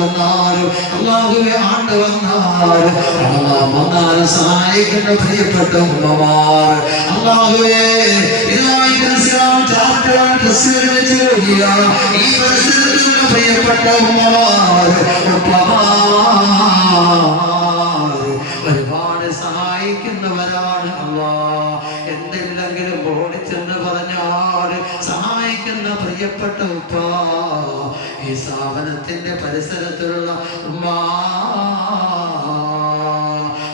വന്നാലും ആണ്ട് വന്നാലും റമദാൻ വന്നാലും സഹായിക്കുന്ന പ്രിയപ്പെട്ട ഉമ്മമാർ. അള്ളാഹുവേ ഇതായി ഇസ്ലാം ചാർട്ടേഡ് ക്രിസ്ത്യൻ വെച്ച് കൂടിയ ഈ പരിസരത്തുള്ള പ്രിയപ്പെട്ട ഉമ്മമാർ ഉപ്പമാർ ഒരുപാട് സഹായിക്കുന്നവരാണ് അള്ളാ എന്തെങ്കിലും ഓടിച്ചെന്ന് പറഞ്ഞാൽ സഹായിക്കുന്ന പ്രിയപ്പെട്ട ഉപ്പ ഈ സ്ഥാപനത്തിന്റെ പരിസരത്തിലുള്ള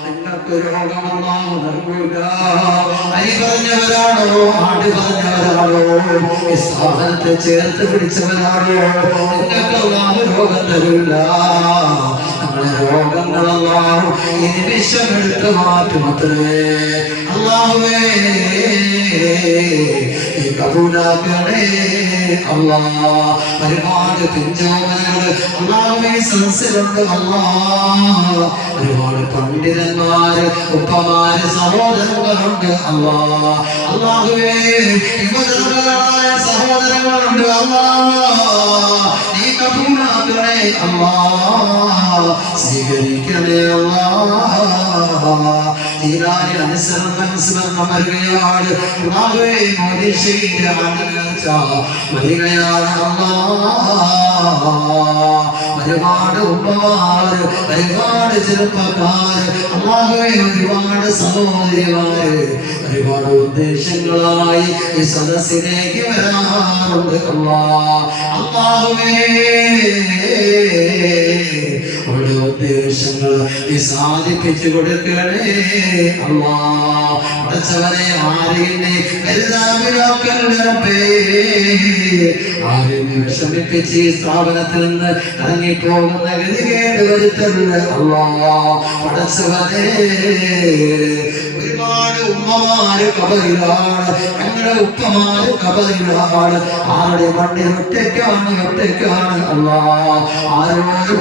നിങ്ങൾക്ക് രോഗമൊന്നാമോ നൽകൂല അരി പറഞ്ഞവരാണോ? ആടി പറഞ്ഞവരാണോ? ഈ സ്ഥാപനത്തെ ചേർത്ത് പിടിച്ചവരാണോ? നിങ്ങൾക്ക് രോഗം തരൂല. നമ്മളെ രോഗങ്ങളെല്ലാം ഈ നിമിഷം എടുത്തു മാറ്റുമത്രേ. അള്ളാഹുവേ കബൂലാക്കണേ അല്ലാ ഒരുപാട് പിഞ്ചോമനകൾ അള്ളാഹുവേ സൻസിലുണ്ട് അല്ലാ ഒരുപാട് പണ്ഡിതന്മാര് ഉപ്പമാര് സഹോദരങ്ങളുണ്ട് അല്ലാ അള്ളാഹുവേ യുവതകളായ സഹോദരങ്ങളുണ്ട് അല്ലാ നീ കബൂലാക്കണേ അല്ലാ സ്വീകരിക്കണേ അനുസരണം അല്ലാ ഒരുപാട് ഉപ്പമാര് ഒരുപാട് ചെറുപ്പക്കാര് അള്ളാഹുവേ ഒരുപാട് സഹോദരിമാര് ഒരുപാട് ഉദ്ദേശങ്ങളായി ഈ സദസ്സിലേക്ക് വരാറുണ്ട് അള്ളാഹുവേ അവരുടെ ഉദ്ദേശങ്ങൾ നീ സാധിപ്പിച്ചു കൊടുക്കണേ. അല്ലാ അടച്ചവനെ ആരെയും ആരെയും വിഷമിപ്പിച്ച് ഈ സ്ഥാപനത്തിൽ നിന്ന് ഇറങ്ങിപ്പോകുന്ന ഗതികേട് വരുത്തല്ല അല്ലാ അടച്ചവനെ ഒരുപാട് ഉമ്മമാര് കബറിലാണ്. ഞങ്ങളുടെ ഉപ്പമാര് കബറിലാണ്. ആരുടെ മണ്ണിൽ ഒറ്റയ്ക്കാണ് ഒറ്റയ്ക്കാണ്. അല്ലാ ആരോട്